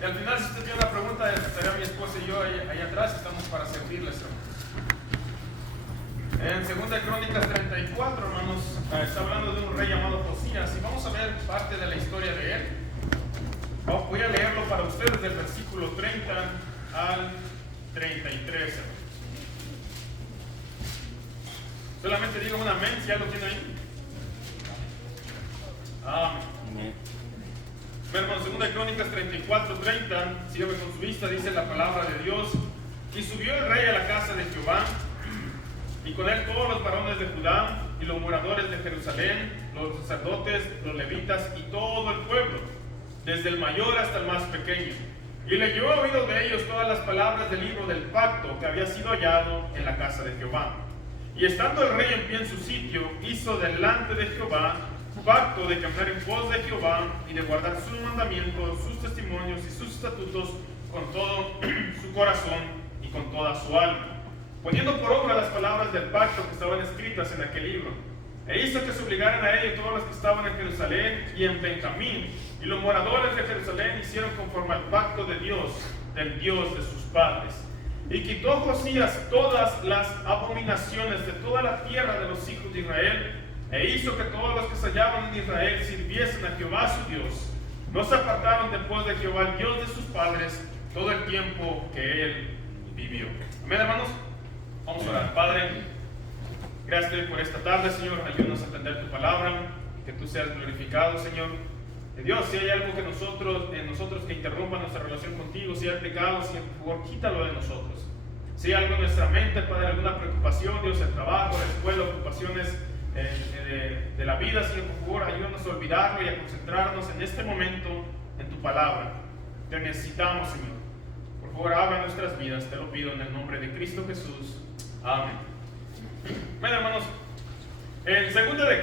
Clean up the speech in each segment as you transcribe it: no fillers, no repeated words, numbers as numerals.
Y al final, si usted tiene una pregunta, estaré mi esposa y yo ahí atrás, estamos para servirles, hermanos. En 2 Crónicas 34, hermanos, está hablando de un rey llamado Josías, y vamos a ver parte de la historia de él. Voy a leerlo para ustedes del versículo 30 al 33, hermanos. Solamente digo un amén, si ya lo tiene ahí. Amén. Hermanos, 2 Crónicas 34:30, sígame con su vista, dice la palabra de Dios. Y subió el rey a la casa de Jehová, y con él todos los varones de Judá, y los moradores de Jerusalén, los sacerdotes, los levitas, y todo el pueblo, desde el mayor hasta el más pequeño. Y leyó a oído de ellos todas las palabras del libro del pacto que había sido hallado en la casa de Jehová. Y estando el rey en pie en su sitio, hizo delante de Jehová pacto de caminar en pos de Jehová y de guardar sus mandamientos, sus testimonios y sus estatutos con todo su corazón y con toda su alma, poniendo por obra las palabras del pacto que estaban escritas en aquel libro. E hizo que se obligaran a ello todos los que estaban en Jerusalén y en Benjamín, y los moradores de Jerusalén hicieron conforme al pacto de Dios, del Dios de sus padres. Y quitó Josías todas las abominaciones de toda la tierra de los hijos de Israel, e hizo que todos los que se hallaban en Israel sirviesen a Jehová su Dios. No se apartaron después de Jehová, el Dios de sus padres, todo el tiempo que él vivió. Amén, hermanos. Vamos a orar. Padre, gracias por esta tarde, Señor. Ayúdanos a entender tu palabra, que tú seas glorificado, Señor. Dios, si hay algo que nosotros que interrumpa nuestra relación contigo, si hay pecado, si por favor quítalo de nosotros. Si hay algo en nuestra mente, Padre, alguna preocupación, Dios, el trabajo, la escuela, ocupaciones de la vida, Señor, por favor, ayúdanos a olvidarlo y a concentrarnos en este momento en tu palabra. Te necesitamos, Señor. Por favor, habla nuestras vidas, te lo pido en el nombre de Cristo Jesús. Amén. Bueno, hermanos, en 2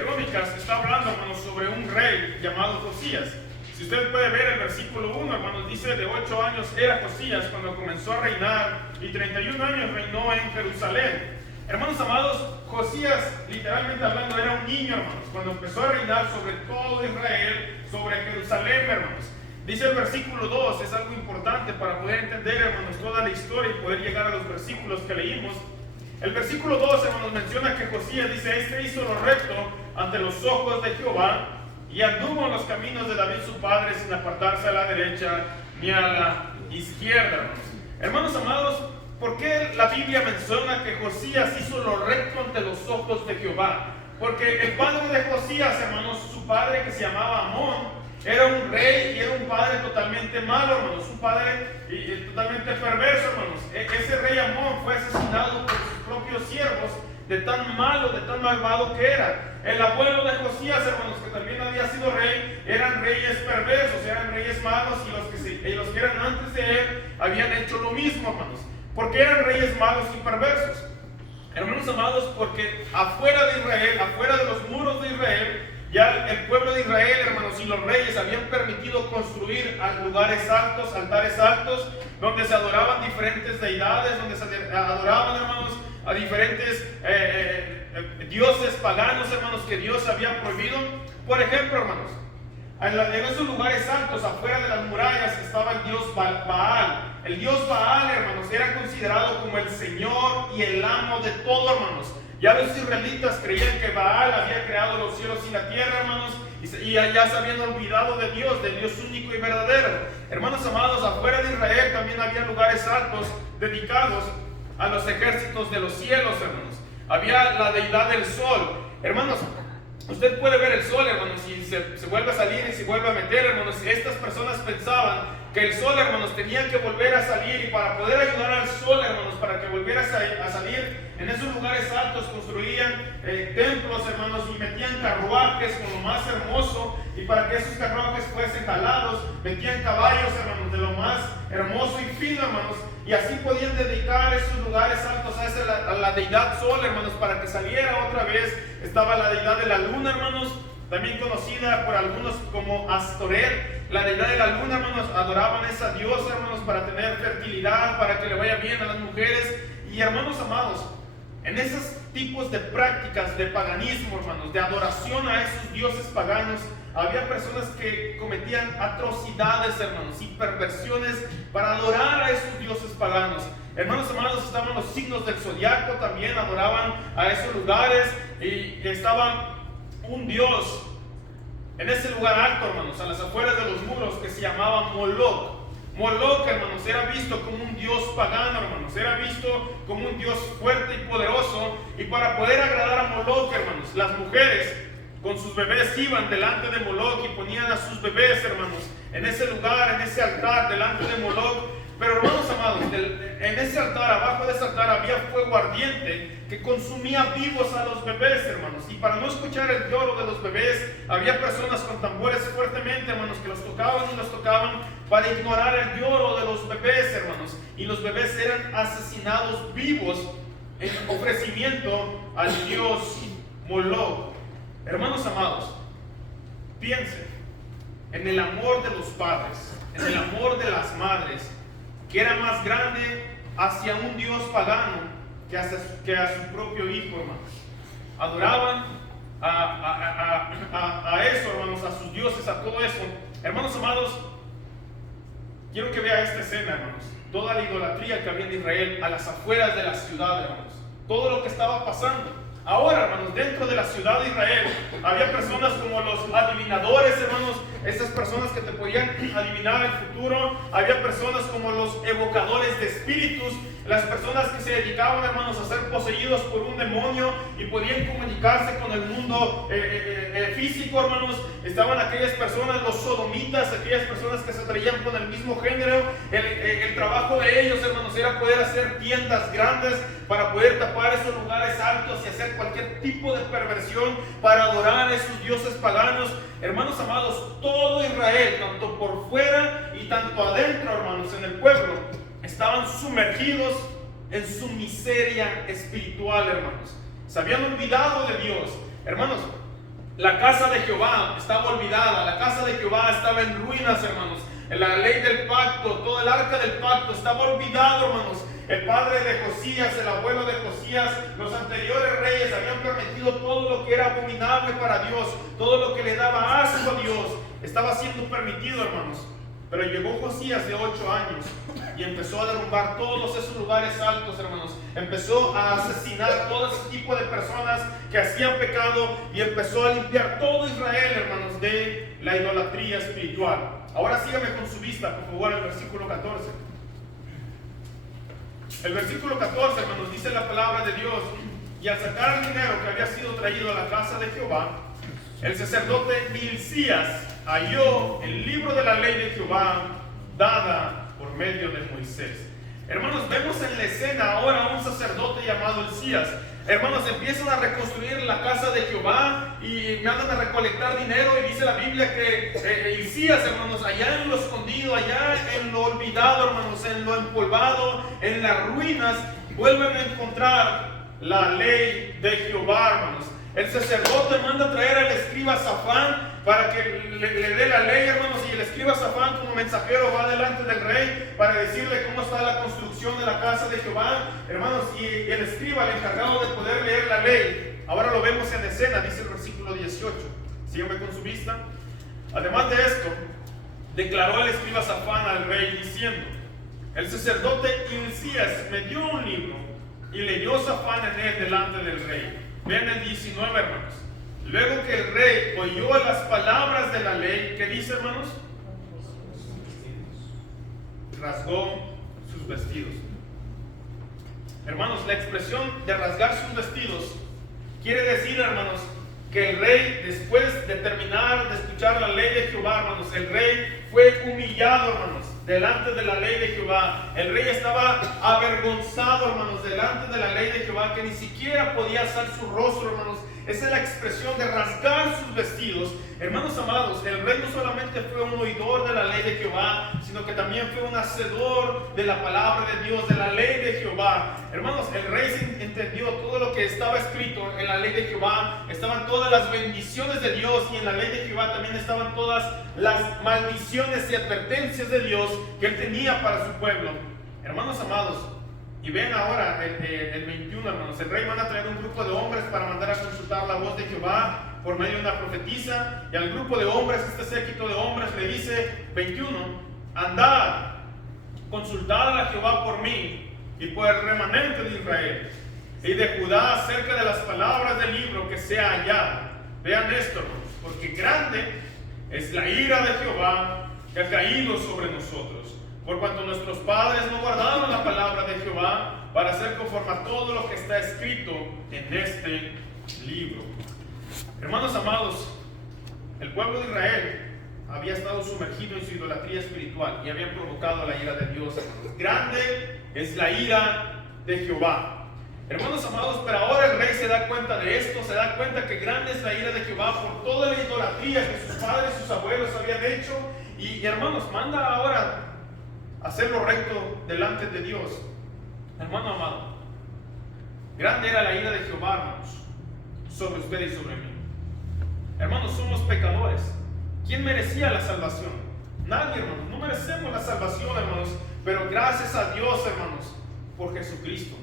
Crónicas está hablando, hermanos, sobre un rey llamado Josías. Si usted puede ver el versículo 1, hermanos, dice: de 8 años era Josías cuando comenzó a reinar, y 31 años reinó en Jerusalén. Hermanos amados, Josías, literalmente hablando, era un niño, hermanos, cuando empezó a reinar sobre todo Israel, sobre Jerusalén, hermanos. Dice el versículo 2, es algo importante para poder entender, hermanos, toda la historia y poder llegar a los versículos que leímos. El versículo 2, hermanos, menciona que Josías dice: este hizo lo recto ante los ojos de Jehová, y anduvo en los caminos de David su padre, sin apartarse a la derecha ni a la izquierda. Hermanos amados, ¿por qué la Biblia menciona que Josías hizo lo recto ante los ojos de Jehová? Porque el padre de Josías, hermanos, su padre, que se llamaba Amón, era un rey y era un padre totalmente malo, hermanos, un padre totalmente perverso, hermanos. Ese rey Amón fue asesinado por sus propios siervos, de tan malo, de tan malvado que era. El abuelo de Josías, hermanos, que también había sido rey, eran reyes perversos, eran reyes malos, y los que eran antes de él habían hecho lo mismo, hermanos. ¿Por qué eran reyes malos y perversos? Hermanos amados, porque afuera de Israel, afuera de los muros de Israel, ya el pueblo de Israel, hermanos, y los reyes habían permitido construir lugares altos, altares altos, donde se adoraban diferentes deidades, donde se adoraban, hermanos, a diferentes dioses paganos, hermanos, que Dios había prohibido. Por ejemplo, hermanos, en esos lugares altos, afuera de las murallas, estaba el dios Baal. El dios Baal, hermanos, era considerado como el señor y el amo de todo, hermanos. Ya los israelitas creían que Baal había creado los cielos y la tierra, hermanos, y ya se habían olvidado de Dios, del Dios único y verdadero. Hermanos amados, afuera de Israel también había lugares altos dedicados a los ejércitos de los cielos, hermanos. Había la deidad del sol. Hermanos, usted puede ver el sol, hermanos, y se vuelve a salir y se vuelve a meter, hermanos. Estas personas pensaban que el sol, hermanos, tenía que volver a salir, y para poder ayudar al sol, hermanos, para que volviera a salir, en esos lugares altos construían templos, hermanos, y metían carruajes con lo más hermoso, y para que esos carruajes fuesen jalados, metían caballos, hermanos, de lo más hermoso y fino, hermanos, y así podían dedicar esos lugares altos a la deidad sol, hermanos, para que saliera otra vez. Estaba la deidad de la luna, hermanos, también conocida por algunos como Astoret, la deidad de la luna, hermanos. Adoraban a esa diosa, hermanos, para tener fertilidad, para que le vaya bien a las mujeres. Y hermanos amados, en esos tipos de prácticas de paganismo, hermanos, de adoración a esos dioses paganos. Había personas que cometían atrocidades, hermanos, y perversiones para adorar a esos dioses paganos. Hermanos amados, estaban los signos del zodiaco, también adoraban a esos lugares, y estaba un dios en ese lugar alto, hermanos, a las afueras de los muros, que se llamaba Moloch. Moloch, hermanos, era visto como un dios pagano, hermanos, era visto como un dios fuerte y poderoso. Y para poder agradar a Moloch, hermanos, las mujeres con sus bebés iban delante de Moloch y ponían a sus bebés, hermanos, en ese lugar, en ese altar, delante de Moloch. Pero, hermanos amados, en ese altar, abajo de ese altar, había fuego ardiente que consumía vivos a los bebés, hermanos. Y para no escuchar el lloro de los bebés, había personas con tambores fuertemente, hermanos, que los tocaban y los tocaban para ignorar el lloro de los bebés, hermanos. Y los bebés eran asesinados vivos en ofrecimiento al dios Moloch. Hermanos amados, piensen en el amor de los padres, en el amor de las madres, que era más grande hacia un dios pagano que a su propio hijo, hermanos. Adoraban a eso, hermanos, a sus dioses, a todo eso. Hermanos amados, quiero que vea esta escena, hermanos. Toda la idolatría que había en Israel a las afueras de la ciudad, hermanos. Todo lo que estaba pasando. Ahora, hermanos, dentro de la ciudad de Israel había personas como los adivinadores, hermanos, esas personas que te podían adivinar el futuro. Había personas como los evocadores de espíritus, las personas que se dedicaban, hermanos, a ser poseídos por un demonio y podían comunicarse con el mundo físico, hermanos. Estaban aquellas personas, los sodomitas, aquellas personas que se atraían con el mismo género. El trabajo de ellos, hermanos, era poder hacer tiendas grandes para poder tapar esos lugares altos y hacer cualquier tipo de perversión para adorar a esos dioses paganos. Hermanos amados, todo Israel, tanto por fuera y tanto adentro, hermanos, en el pueblo, estaban sumergidos en su miseria espiritual, hermanos. Se habían olvidado de Dios. Hermanos, la casa de Jehová estaba olvidada, la casa de Jehová estaba en ruinas, hermanos. La ley del pacto, todo el arca del pacto estaba olvidado, hermanos. El padre de Josías, el abuelo de Josías, los anteriores reyes habían permitido todo lo que era abominable para Dios, todo lo que le daba asco a Dios, estaba siendo permitido, hermanos. Pero llegó Josías de 8 años y empezó a derrumbar todos esos lugares altos, hermanos. Empezó a asesinar todo ese tipo de personas que hacían pecado y empezó a limpiar todo Israel, hermanos, de la idolatría espiritual. Ahora sígame con su vista, por favor, al versículo 14. El versículo 14, hermanos, dice la palabra de Dios: y al sacar el dinero que había sido traído a la casa de Jehová, el sacerdote Hilcías halló el libro de la ley de Jehová dada por medio de Moisés. Hermanos, vemos en la escena ahora a un sacerdote llamado Hilcías. Hermanos, empiezan a reconstruir la casa de Jehová y mandan a recolectar dinero, y dice la Biblia que Hilcías, hermanos, allá en lo escondido, allá en lo olvidado, hermanos, en lo empolvado, en las ruinas, vuelven a encontrar la ley de Jehová, hermanos. El sacerdote manda a traer al escriba Safán para que le dé la ley, hermanos, y el escriba Safán como mensajero va delante del rey para decirle cómo está la construcción de la casa de Jehová, hermanos, y el escriba, el encargado de poder leer la ley, ahora lo vemos en escena, dice el versículo 18, síganme con su vista. Además de esto, declaró el escriba Safán al rey diciendo: el sacerdote Hilcías me dio un libro, y leyó Safán en él delante del rey. Vean el 19, hermanos. Luego que el rey oyó las palabras de la ley, ¿qué dice, hermanos? Rasgó sus vestidos. Hermanos, la expresión de rasgar sus vestidos quiere decir, hermanos, que el rey, después de terminar de escuchar la ley de Jehová, hermanos, el rey fue humillado, hermanos, delante de la ley de Jehová. El rey estaba avergonzado, hermanos, delante de la ley de Jehová, que ni siquiera podía alzar su rostro, hermanos. Esa es la expresión de rasgar sus vestidos. Hermanos amados, el rey no solamente fue un oidor de la ley de Jehová, sino que también fue un hacedor de la palabra de Dios, de la ley de Jehová. Hermanos, el rey entendió todo lo que estaba escrito en la ley de Jehová. Estaban todas las bendiciones de Dios, y en la ley de Jehová también estaban todas las maldiciones y advertencias de Dios que él tenía para su pueblo. Hermanos amados, Y ven ahora el 21, hermanos. El rey manda a traer un grupo de hombres para mandar a consultar la voz de Jehová por medio de una profetisa. Y al grupo de hombres, este séquito de hombres, le dice, 21, andad, consultad a Jehová por mí y por el remanente de Israel y de Judá acerca de las palabras del libro que sea hallado. Vean esto, hermanos, porque grande es la ira de Jehová que ha caído sobre nosotros, por cuanto nuestros padres no guardaron la palabra de Jehová para hacer conforme a todo lo que está escrito en este libro. Hermanos amados, el pueblo de Israel había estado sumergido en su idolatría espiritual y habían provocado la ira de Dios. Grande es la ira de Jehová. Hermanos amados, pero ahora el rey se da cuenta de esto, se da cuenta que grande es la ira de Jehová por toda la idolatría que sus padres, sus abuelos habían hecho. Y hermanos, manda ahora a hacer lo recto delante de Dios. Hermano amado, grande era la ira de Jehová, hermanos, sobre usted y sobre mí. Hermanos, somos pecadores. ¿Quién merecía la salvación? Nadie, hermanos. No merecemos la salvación, hermanos, pero gracias a Dios, hermanos, por Jesucristo.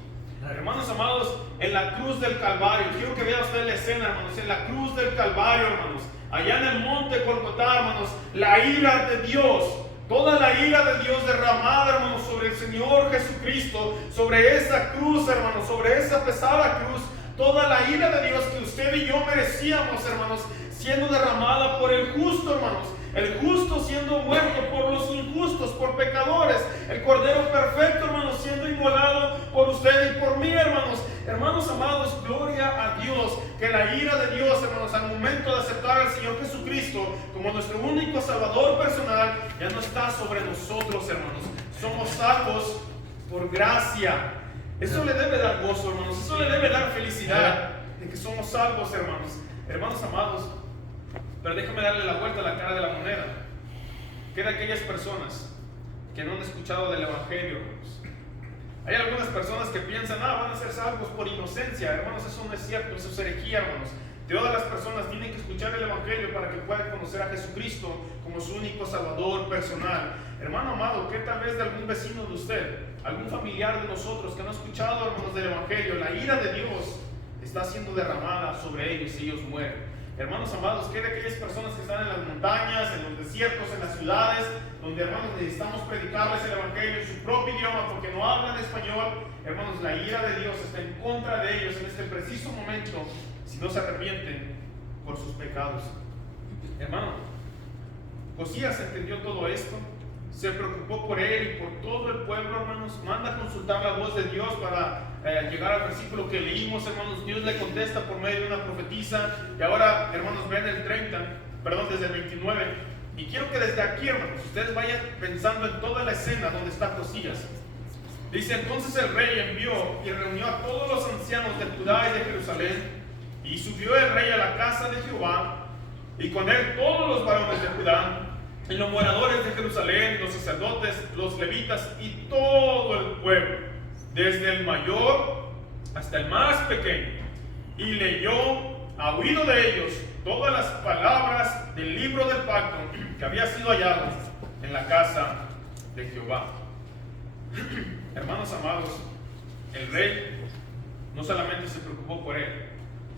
Hermanos amados, en la cruz del Calvario, quiero que vea usted la escena, hermanos, en la cruz del Calvario, hermanos, allá en el monte Golgotá, hermanos, la ira de Dios, toda la ira de Dios derramada, hermanos, sobre el Señor Jesucristo, sobre esa cruz, hermanos, sobre esa pesada cruz, toda la ira de Dios que usted y yo merecíamos, hermanos, siendo derramada por el justo, hermanos, el justo siendo muerto por los injustos, por pecadores, el Cordero perfecto, hermanos, siendo inmolado por usted y por mí, hermanos. Hermanos amados, gloria a Dios, que la ira de Dios, hermanos, al momento de aceptar al Señor Jesucristo como nuestro único Salvador personal, ya no está sobre nosotros, hermanos. Somos salvos por gracia. Eso le debe dar gozo, hermanos, eso le debe dar felicidad de que somos salvos, hermanos. Hermanos amados, pero déjame darle la vuelta a la cara de la moneda. ¿Qué de aquellas personas que no han escuchado del Evangelio, hermanos? Hay algunas personas que piensan, van a ser salvos por inocencia. Hermanos, eso no es cierto, eso es herejía, hermanos. Todas las personas tienen que escuchar el Evangelio para que puedan conocer a Jesucristo como su único Salvador personal. Hermano amado, ¿qué tal vez de algún vecino de usted, algún familiar de nosotros que no ha escuchado, hermanos, del Evangelio? La ira de Dios está siendo derramada sobre ellos y ellos mueren. Hermanos amados, ¿qué de aquellas personas que están en las montañas, en los desiertos, en las ciudades, donde, hermanos, necesitamos predicarles el Evangelio en su propio idioma porque no hablan español? Hermanos, la ira de Dios está en contra de ellos en este preciso momento si no se arrepienten por sus pecados. Hermano, Josías entendió todo esto, se preocupó por él y por todo el pueblo, hermanos. Manda a consultar la voz de Dios para llegar al versículo que leímos, hermanos. Dios le contesta por medio de una profetisa. Y ahora, hermanos, ven el 30, perdón, desde el 29. Y quiero que desde aquí, hermanos, ustedes vayan pensando en toda la escena donde está Josías. Dice, entonces el rey envió y reunió a todos los ancianos de Judá y de Jerusalén. Y subió el rey a la casa de Jehová, y con él todos los varones de Judá, y los moradores de Jerusalén, los sacerdotes, los levitas y todo el pueblo, desde el mayor hasta el más pequeño, y leyó a oído de ellos todas las palabras del libro del pacto que había sido hallado en la casa de Jehová. Hermanos amados, el rey no solamente se preocupó por él,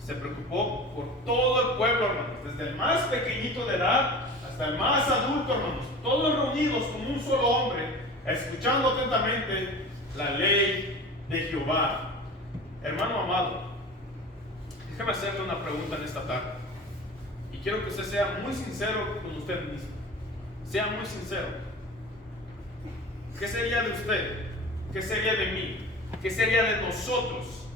se preocupó por todo el pueblo, hermanos, desde el más pequeñito de edad hasta el más adulto, hermanos, todos reunidos como un solo hombre, escuchando atentamente la ley de Jehová. Hermano amado, déjame hacerle una pregunta en esta tarde, y quiero que usted sea muy sincero con usted mismo. Sea muy sincero. ¿Qué sería de usted? ¿Qué sería de mí? ¿Qué sería de nosotros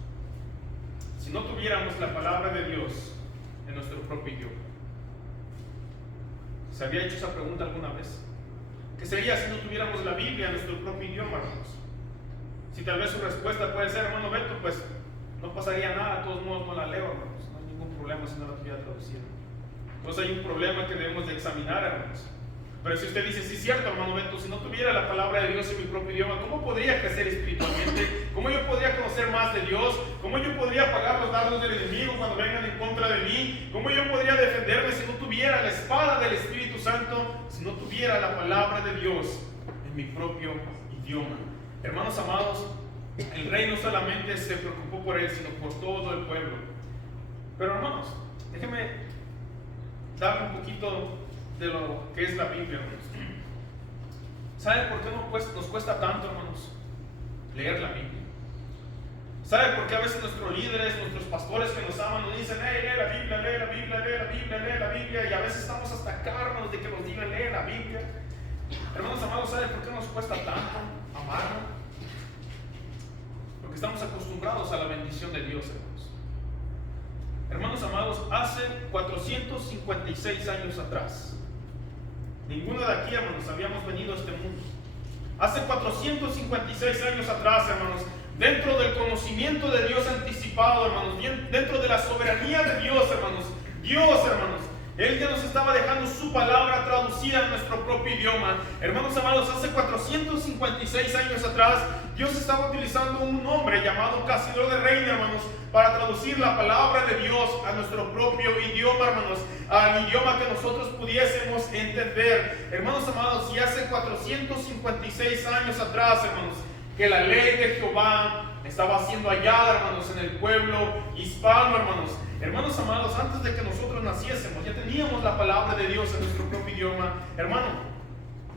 si no tuviéramos la palabra de Dios en nuestro propio idioma? ¿Se había hecho esa pregunta alguna vez? ¿Qué sería si no tuviéramos la Biblia en nuestro propio idioma, hermanos? Si tal vez su respuesta puede ser, hermano Beto, pues no pasaría nada, de todos modos no la leo, hermanos. No hay ningún problema si no la tuviera traducida. Entonces hay un problema que debemos de examinar, hermanos. Pero si usted dice, sí, cierto, hermano Beto, si no tuviera la palabra de Dios en mi propio idioma, ¿cómo podría crecer espiritualmente? ¿Cómo yo podría conocer más de Dios? ¿Cómo yo podría pagar los dardos del enemigo cuando vengan en contra de mí? ¿Cómo yo podría defenderme si no tuviera la espada del Espíritu Santo? Si no tuviera la palabra de Dios en mi propio idioma. Hermanos amados, el rey no solamente se preocupó por él, sino por todo el pueblo. Pero hermanos, déjenme darle un poquito de lo que es la Biblia, hermanos. ¿Saben por qué nos cuesta tanto, hermanos, leer la Biblia? ¿Saben por qué a veces nuestros líderes, nuestros pastores que nos aman nos dicen, hey, lee la Biblia, lee la Biblia, lee la Biblia, lee la Biblia? Y a veces estamos hasta acárranos de que nos digan, lee la Biblia. Hermanos amados, ¿saben por qué nos cuesta tanto amarla? Porque estamos acostumbrados a la bendición de Dios, hermanos. Hermanos amados, hace 456 años atrás, ninguno de aquí, hermanos, habíamos venido a este mundo. Hace 456 años atrás, hermanos, dentro del conocimiento de Dios anticipado, hermanos, dentro de la soberanía de Dios, hermanos, Él ya nos estaba dejando su palabra traducida en nuestro propio idioma. Hermanos amados, hace 456 años atrás, Dios estaba utilizando un hombre llamado Casidro de Reina, hermanos, para traducir la palabra de Dios a nuestro propio idioma, hermanos, al idioma que nosotros pudiésemos entender. Hermanos amados, y hace 456 años atrás, hermanos, que la ley de Jehová estaba siendo hallada, hermanos, en el pueblo hispano, hermanos. Hermanos amados, antes de que nosotros naciésemos, ya teníamos la palabra de Dios en nuestro propio idioma. Hermano,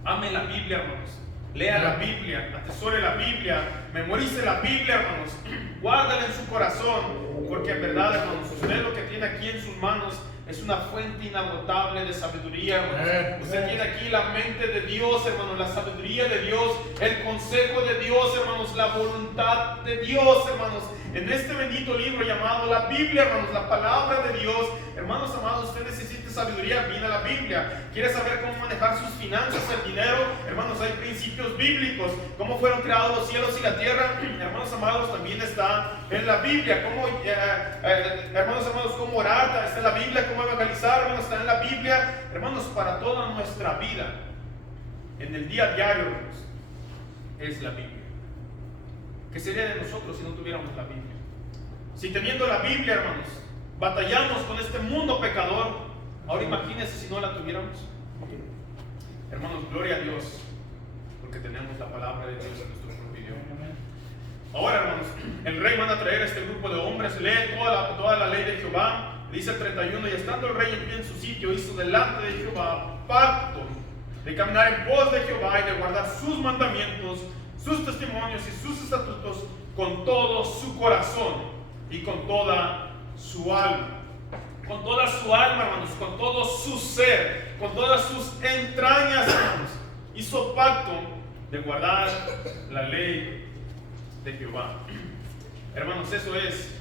ame la Biblia, hermanos. Lea la Biblia, atesore la Biblia, memorice la Biblia, hermanos. Guárdala en su corazón, porque en verdad, hermanos, usted lo que tiene aquí en sus manos es una fuente inagotable de sabiduría, hermanos. Usted tiene aquí la mente de Dios, hermanos, la sabiduría de Dios, el consejo de Dios, hermanos, la voluntad de Dios, hermanos. En este bendito libro llamado la Biblia, hermanos, la palabra de Dios. Hermanos amados, usted necesita sabiduría, viene a la Biblia. ¿Quiere saber cómo manejar sus finanzas, el dinero? Hermanos, hay principios bíblicos. ¿Cómo fueron creados los cielos y la tierra? Hermanos amados, también está en la Biblia. Hermanos amados, cómo orar, está en la Biblia. Cómo evangelizar, hermanos, está en la Biblia. Hermanos, para toda nuestra vida, en el día a diario, hermanos, es la Biblia. ¿Qué sería de nosotros si no tuviéramos la Biblia? Si teniendo la Biblia, hermanos, batallamos con este mundo pecador, ahora imagínense si no la tuviéramos. Hermanos, gloria a Dios, porque tenemos la palabra de Dios en nuestro propio idioma. Ahora, hermanos, el rey manda a traer a este grupo de hombres, lee toda la ley de Jehová. Dice el 31, y estando el rey en pie en su sitio, hizo delante de Jehová pacto de caminar en pos de Jehová y de guardar sus mandamientos, sus testimonios y sus estatutos con todo su corazón y con toda su alma. Con toda su alma, hermanos, con todo su ser, con todas sus entrañas, hermanos. Hizo pacto de guardar la ley de Jehová. Hermanos, eso es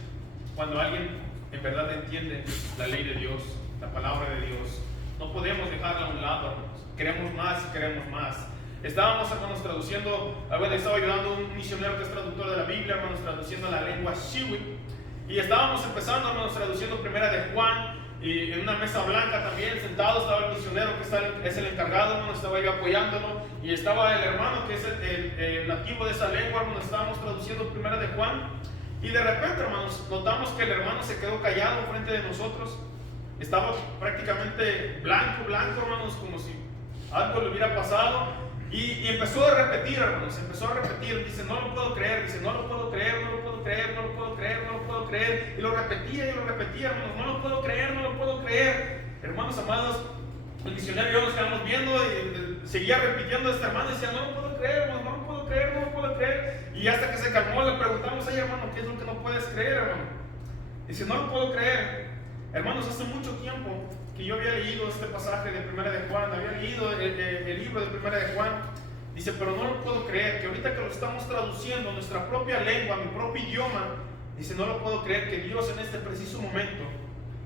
cuando alguien en verdad entiende la ley de Dios, la palabra de Dios. No podemos dejarla a un lado, hermanos. Queremos más y queremos más. Estábamos, hermanos, traduciendo, estaba ayudando a un misionero que es traductor de la Biblia, hermanos, traduciendo la lengua Shiwi. Y estábamos empezando, hermanos, traduciendo primera de Juan. Y en una mesa blanca también, sentado, estaba el misionero que es el encargado, hermano, estaba yo apoyándolo. Y estaba el hermano que es el nativo de esa lengua, hermano, estábamos traduciendo primera de Juan. Y de repente, hermanos, notamos que el hermano se quedó callado frente de nosotros. Estaba prácticamente blanco, hermanos, como si algo le hubiera pasado. Y empezó a repetir, hermanos, dice, no lo puedo creer, dice, no lo puedo creer, no lo puedo creer, no lo puedo creer, no lo puedo creer. Y lo repetía, hermanos, no lo puedo creer, no lo puedo creer. Hermanos amados, el misionero y yo nos quedamos viendo y seguía repitiendo a este hermano y decía, no lo puedo creer, hermano, no lo puedo creer, no lo puedo creer. Y hasta que se calmó le preguntamos, ay hermano, ¿qué es lo que no puedes creer, hermano? Dice, no lo puedo creer. Hermanos, hace mucho tiempo que yo había leído este pasaje de Primera de Juan, había leído el libro de Primera de Juan. Dice, pero no lo puedo creer, que ahorita que lo estamos traduciendo en nuestra propia lengua, mi propio idioma, dice, no lo puedo creer que Dios en este preciso momento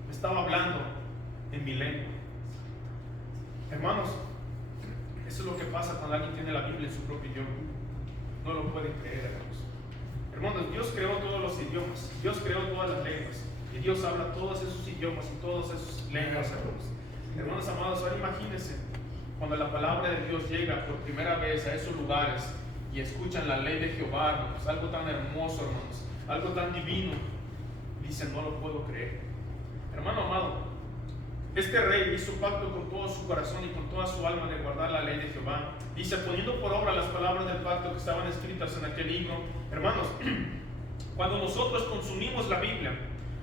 me estaba hablando en mi lengua. Hermanos, eso es lo que pasa cuando alguien tiene la Biblia en su propio idioma. No lo pueden creer, hermanos. Hermanos, Dios creó todos los idiomas, Dios creó todas las lenguas. Y Dios habla todos esos idiomas y todas esas lenguas, hermanos. Hermanos amados, ahora imagínense cuando la palabra de Dios llega por primera vez a esos lugares y escuchan la ley de Jehová, hermanos, algo tan hermoso, hermanos, algo tan divino. Dicen, no lo puedo creer. Hermano amado, este rey hizo pacto con todo su corazón y con toda su alma de guardar la ley de Jehová. Dice, poniendo por obra las palabras del pacto que estaban escritas en aquel libro. Hermanos, cuando nosotros consumimos la Biblia,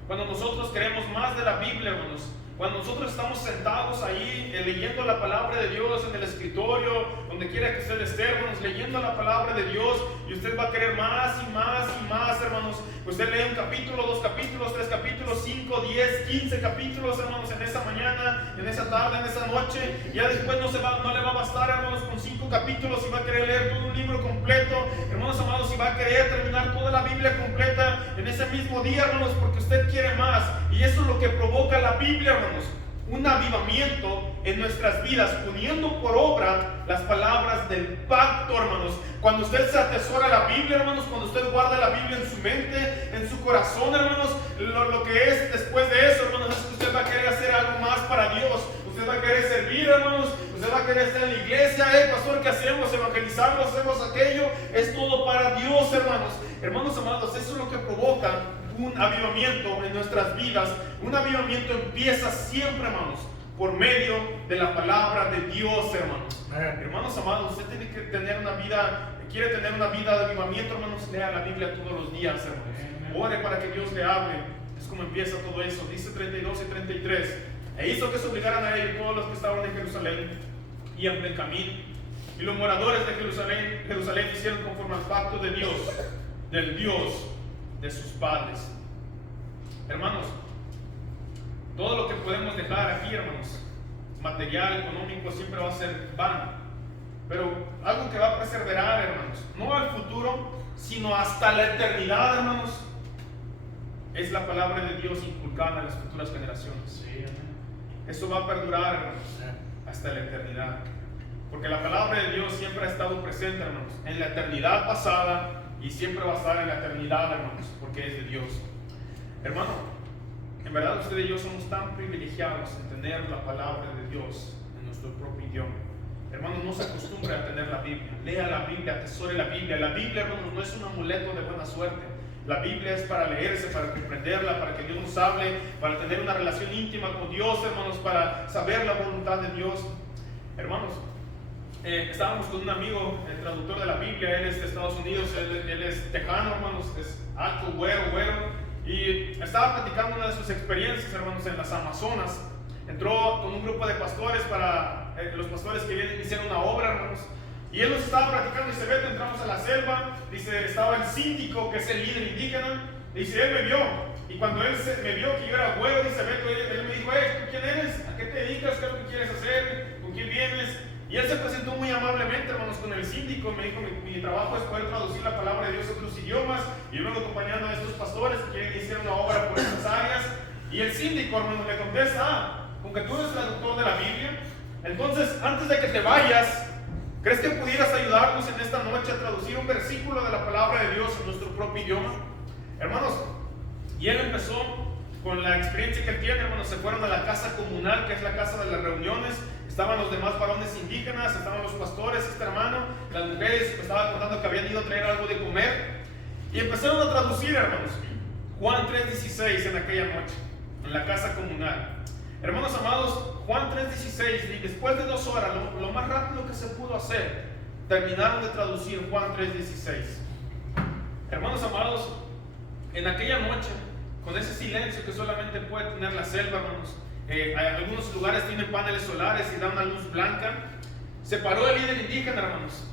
cuando nosotros queremos más de la Biblia, hermanos, cuando nosotros estamos sentados ahí leyendo la palabra de Dios en el escritorio, donde quiera que usted esté, hermanos, leyendo la palabra de Dios, y usted va a querer más y más y más, hermanos. Usted lee un capítulo, 2 capítulos, 3 capítulos, 5, 10, 15 capítulos, hermanos, en esa mañana, en esa tarde, en esa noche. Ya después no le va a bastar, hermanos, con 5 capítulos y va a querer leer todo un libro completo, hermanos amados, y va a querer terminar toda la Biblia completa en ese mismo día, hermanos, porque usted quiere más. Y eso es lo que provoca la Biblia, hermanos, un avivamiento en nuestras vidas, poniendo por obra las palabras del pacto, hermanos. Cuando usted se atesora la Biblia, hermanos, cuando usted guarda la Biblia en su mente, en su corazón, hermanos, lo que es después de eso, hermanos, es que usted va a querer hacer algo más para Dios. Usted va a querer servir, hermanos. Usted va a querer estar en la iglesia. Pastor, ¿qué hacemos? Evangelizarlo, hacemos aquello. Es todo para Dios, hermanos. Hermanos amados, eso es lo que provoca un avivamiento en nuestras vidas. Un avivamiento empieza siempre, hermanos, por medio de la palabra de Dios, hermanos. Hermanos amados, usted tiene que tener una vida, quiere tener una vida de avivamiento, hermanos, lea la Biblia todos los días, hermanos. Ore para que Dios le hable. Es como empieza todo eso. Dice 32 y 33. E hizo que se obligaran a él todos los que estaban en Jerusalén y en Benjamín. Y los moradores de Jerusalén hicieron conforme al pacto de Dios, del Dios de sus padres. Hermanos, todo lo que podemos dejar aquí, hermanos, material, económico, siempre va a ser vano. Pero algo que va a perseverar, hermanos, no al futuro, sino hasta la eternidad, hermanos, es la palabra de Dios inculcada en las futuras generaciones. Eso va a perdurar, hermanos, hasta la eternidad. Porque la palabra de Dios siempre ha estado presente, hermanos, en la eternidad pasada y siempre va a estar en la eternidad, hermanos, porque es de Dios. Hermano, en verdad usted y yo somos tan privilegiados en tener la palabra de Dios en nuestro propio idioma. Hermano, no se acostumbre a tener la Biblia. Lea la Biblia, atesore la Biblia. La Biblia, hermanos, no es un amuleto de buena suerte. La Biblia es para leerse, para comprenderla, para que Dios nos hable, para tener una relación íntima con Dios, hermanos, para saber la voluntad de Dios. Hermanos, estábamos con un amigo, el traductor de la Biblia. Él es de Estados Unidos, él es tejano, hermanos, es alto, güero, y estaba platicando una de sus experiencias, hermanos, en las Amazonas. Entró con un grupo de pastores para los pastores que vienen hicieron una obra, hermanos. Y él nos estaba platicando, dice, vete, entramos a la selva. Dice, estaba el síndico, que es el líder indígena. Dice, él me vio. Y cuando él me vio que yo era güero, dice, vete, él me dijo, ¿tú quién eres? ¿A qué te dedicas? ¿Qué es lo que quieres hacer? ¿Con quién vienes? Y él se presentó muy amablemente, hermanos, con el síndico. Me dijo, mi trabajo es poder traducir la palabra de Dios a otros idiomas. Y yo vengo acompañando a estos pastores que quieren hacer una obra por estas áreas. Y el síndico, hermano, le contesta, con que tú eres traductor de la Biblia, entonces, antes de que te vayas, ¿crees que pudieras ayudarnos en esta noche a traducir un versículo de la palabra de Dios en nuestro propio idioma? Hermanos, y él empezó con la experiencia que él tiene, hermanos. Se fueron a la casa comunal, que es la casa de las reuniones. Estaban los demás varones indígenas, estaban los pastores, este hermano, las mujeres. Me estaba contando que habían ido a traer algo de comer. Y empezaron a traducir, hermanos, Juan 3:16 en aquella noche, en la casa comunal. Hermanos amados, Juan 3:16, y después de 2 horas, lo más rápido que se pudo hacer, terminaron de traducir Juan 3:16. Hermanos amados, en aquella noche, con ese silencio que solamente puede tener la selva, hermanos, algunos lugares tienen paneles solares y dan una luz blanca. Se paró el líder indígena, hermanos.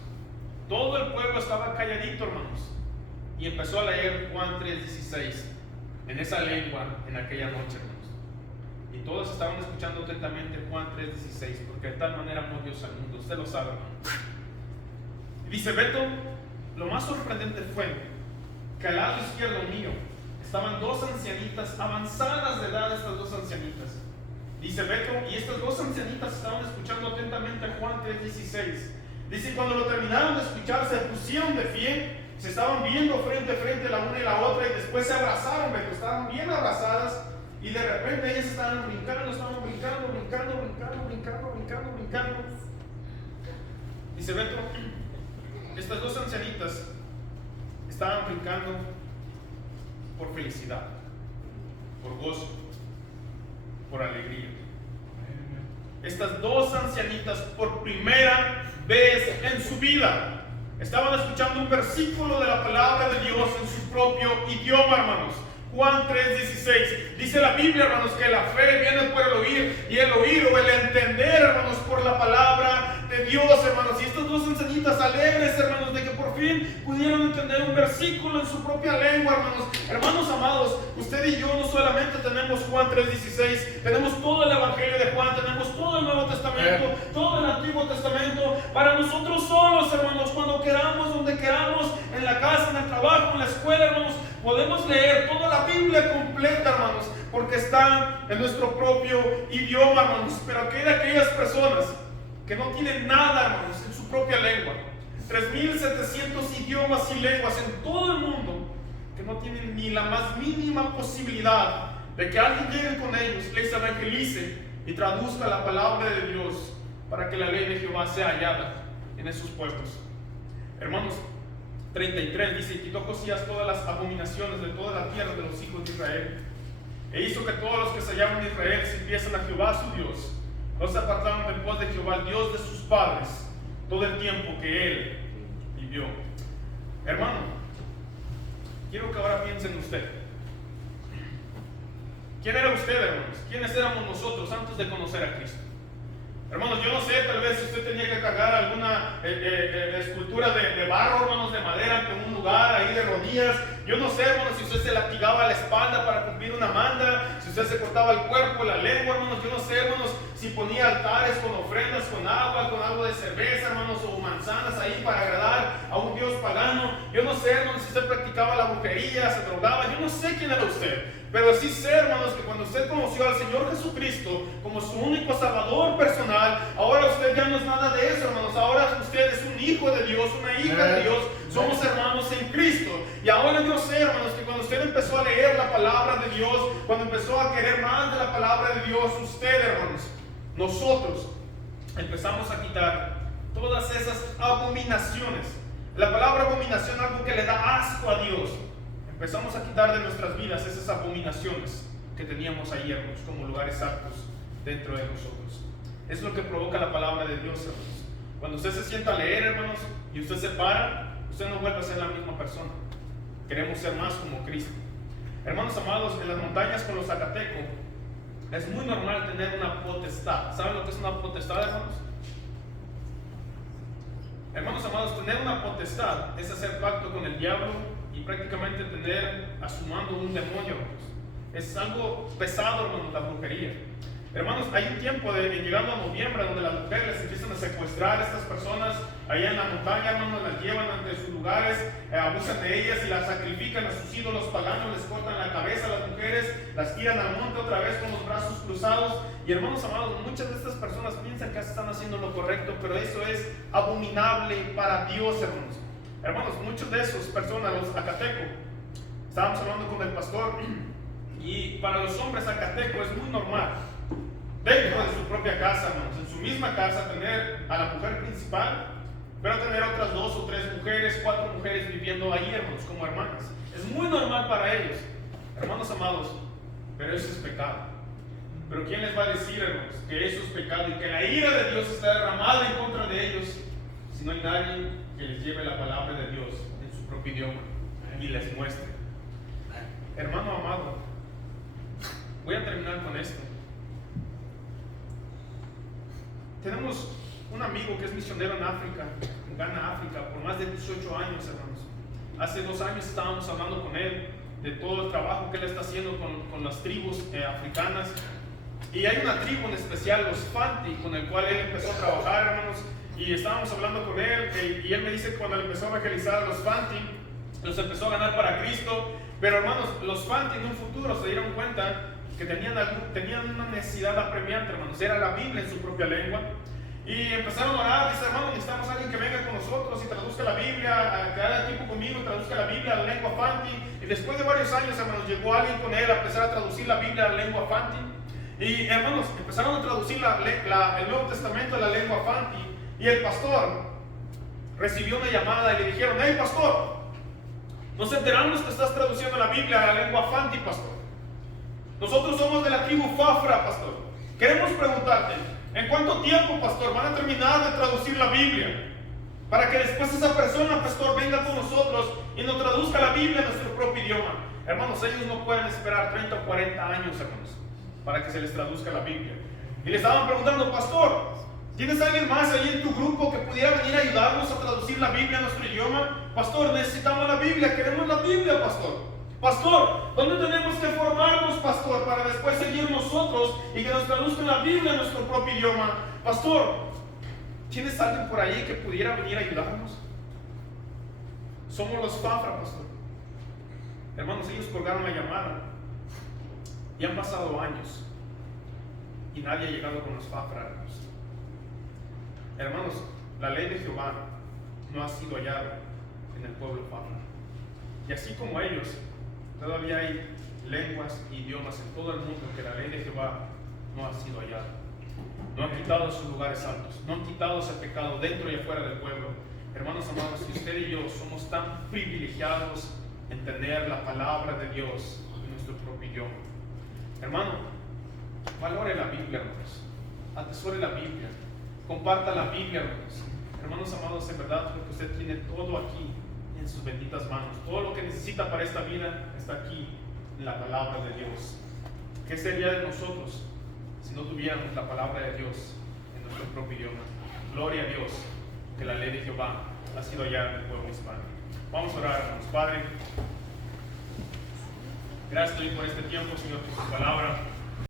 Todo el pueblo estaba calladito, hermanos, y empezó a leer Juan 3:16 en esa lengua en aquella noche, hermanos. Y todos estaban escuchando atentamente Juan 3:16, porque de tal manera amó Dios al mundo. Usted lo sabe, hermano. Y dice Beto, lo más sorprendente fue que al lado izquierdo mío estaban 2 ancianitas, avanzadas de edad, estas 2 ancianitas. Dice Beto, y estas 2 ancianitas estaban escuchando atentamente a Juan 3:16. Dice, cuando lo terminaron de escuchar, se pusieron de pie, se estaban viendo frente a frente la una y la otra, y después se abrazaron, Beto, estaban bien abrazadas. Y de repente ellas estaban brincando. Dice Beto, estas 2 ancianitas estaban brincando por felicidad, por gozo, por alegría. estas dos ancianitas por primera vez en su vida estaban escuchando un versículo de la palabra de Dios en su propio idioma, hermanos. Juan 3:16. Dice la Biblia, hermanos, que la fe viene por el oír, y el oír o el entender, hermanos, por la palabra de Dios, hermanos. Y estas dos ancianitas alegres, hermanos, de que por fin pudieron entender un versículo en su propia lengua, hermanos. Hermanos amados, usted y yo no solamente tenemos Juan 3:16, tenemos todo el Evangelio de Juan, tenemos todo el Nuevo Testamento, todo el Antiguo Testamento, para nosotros solos, hermanos, cuando queramos, donde queramos, en la casa, en el trabajo, en la escuela, hermanos, podemos leer toda la Biblia completa, hermanos, porque está en nuestro propio idioma, hermanos. Pero hay de aquellas personas que no tienen nada, hermanos, en su propia lengua, 3.700 idiomas y lenguas en todo el mundo, que no tienen ni la más mínima posibilidad de que alguien llegue con ellos, les evangelice y traduzca la palabra de Dios para que la ley de Jehová sea hallada en esos pueblos. Hermanos, 33 dice: y quitó Josías todas las abominaciones de toda la tierra de los hijos de Israel, e hizo que todos los que se hallaban en Israel sirviesen a Jehová su Dios. No se apartaron de pos de Jehová, el Dios de sus padres, todo el tiempo que él vivió. Hermano, quiero que ahora piensen usted. ¿Quién era usted, hermanos? ¿Quiénes éramos nosotros antes de conocer a Cristo? Hermanos, yo no sé, tal vez si usted tenía que cargar alguna escultura de barro, hermanos, de madera ante un lugar ahí de rodillas. Yo no sé, hermanos, si usted se latigaba la espalda para cumplir una manda, si usted se cortaba el cuerpo, la lengua, hermanos. Yo no sé, hermanos, si ponía altares con ofrendas, con algo de cerveza, hermanos, o manzanas ahí para agradar a un dios pagano. Yo no sé, hermanos, si usted practicaba la brujería, se drogaba. Yo no sé quién era usted. Pero sí sé, hermanos, que cuando usted conoció al Señor Jesucristo como su único Salvador personal, ahora usted ya no es nada de eso, hermanos. Ahora usted es un hijo de Dios, una hija de Dios. Somos hermanos en Cristo. Y ahora yo sé, hermanos, que cuando usted empezó a leer la palabra de Dios, cuando empezó a querer más de la palabra de Dios, usted, hermanos, nosotros empezamos a quitar todas esas abominaciones. La palabra abominación es algo que le da asco a Dios. Empezamos a quitar de nuestras vidas esas abominaciones que teníamos ahí, hermanos, como lugares aptos dentro de nosotros. Es lo que provoca la palabra de Dios, hermanos. Cuando usted se sienta a leer, hermanos, y usted se para, usted no vuelve a ser la misma persona. Queremos ser más como Cristo. Hermanos amados, en las montañas con los zacatecos es muy normal tener una potestad. ¿Saben lo que es una potestad, hermanos? Hermanos amados, tener una potestad es hacer pacto con el diablo y prácticamente tener a su mando un demonio, hermanos. Es algo pesado, hermanos, la brujería. Hermanos, hay un tiempo llegando a noviembre donde las mujeres les empiezan a secuestrar a estas personas allá en la montaña, hermanos, las llevan ante sus lugares, abusan de ellas y las sacrifican a sus ídolos paganos, les cortan la cabeza a las mujeres, las tiran al monte otra vez con los brazos cruzados. Y hermanos amados, muchas de estas personas piensan que están haciendo lo correcto, pero eso es abominable para Dios, hermanos. Hermanos, muchos de esas personas, los zacatecos, estábamos hablando con el pastor, y para los hombres zacatecos es muy normal, dentro de su propia casa, hermanos, en su misma casa, tener a la mujer principal, pero tener otras 2 o 3 mujeres, 4 mujeres viviendo ahí, hermanos, como hermanas. Es muy normal para ellos, hermanos amados, pero eso es pecado. Pero ¿quién les va a decir, hermanos, que eso es pecado y que la ira de Dios está derramada en contra de ellos si no hay nadie que les lleve la palabra de Dios en su propio idioma y les muestre? Hermano amado, voy a terminar con esto. Tenemos un amigo que es misionero en África, en Ghana, África, por más de 18 años, hermanos. Hace 2 años estábamos hablando con él de todo el trabajo que él está haciendo con las tribus africanas. Y hay una tribu en especial, los Fanti, con el cual él empezó a trabajar, hermanos. Y estábamos hablando con él, y él me dice que cuando él empezó a evangelizar a los Fanti, los empezó a ganar para Cristo. Pero hermanos, los Fanti en un futuro se dieron cuenta que tenían una necesidad apremiante, hermanos. Era la Biblia en su propia lengua. Y empezaron a orar, dice: hermano, necesitamos a alguien que venga con nosotros y traduzca la Biblia, que haga tiempo conmigo, traduzca la Biblia a la lengua Fanti. Y después de varios años, hermanos, llegó alguien con él a empezar a traducir la Biblia a la lengua Fanti. Y hermanos, empezaron a traducir el Nuevo Testamento a la lengua Fanti. Y el pastor recibió una llamada y le dijeron: hey, pastor, nos enteramos que estás traduciendo la Biblia a la lengua Fanti, pastor. Nosotros somos de la tribu Fafra, pastor. Queremos preguntarte, ¿En cuánto tiempo, pastor, van a terminar de traducir la Biblia? Para que después esa persona, pastor, venga con nosotros y nos traduzca la Biblia en nuestro propio idioma. Hermanos, ellos no pueden esperar 30 o 40 años, hermanos, para que se les traduzca la Biblia. Y le estaban preguntando, pastor, ¿tienes alguien más ahí en tu grupo que pudiera venir a ayudarnos a traducir la Biblia a nuestro idioma? Pastor, necesitamos la Biblia, queremos la Biblia, pastor. Pastor, ¿dónde tenemos que formarnos, pastor, para después seguir nosotros y que nos traduzcan la Biblia en nuestro propio idioma? Pastor, ¿tienes alguien por ahí que pudiera venir a ayudarnos? Somos los Fafra, pastor. Hermanos, ellos colgaron la llamada y han pasado años y nadie ha llegado con los Fafra, hermanos. Hermanos, la ley de Jehová no ha sido hallada en el pueblo Fafra. Y así como ellos, todavía hay lenguas e idiomas en todo el mundo que la ley de Jehová no ha sido hallada. No han quitado sus lugares altos, no han quitado ese pecado dentro y afuera del pueblo. Hermanos amados, si usted y yo somos tan privilegiados en tener la palabra de Dios en nuestro propio idioma. Hermano, valore la Biblia, hermanos. Atesore la Biblia. Comparta la Biblia, hermanos. Hermanos amados, en verdad, porque usted tiene todo aquí en sus benditas manos. Todo lo que necesita para esta vida está aquí en la palabra de Dios. ¿Qué sería de nosotros si no tuviéramos la palabra de Dios en nuestro propio idioma? Gloria a Dios que la ley de Jehová ha sido hallada en el pueblo hispano. Vamos a orar, hermanos. Padre, gracias por este tiempo, Señor, por tu palabra.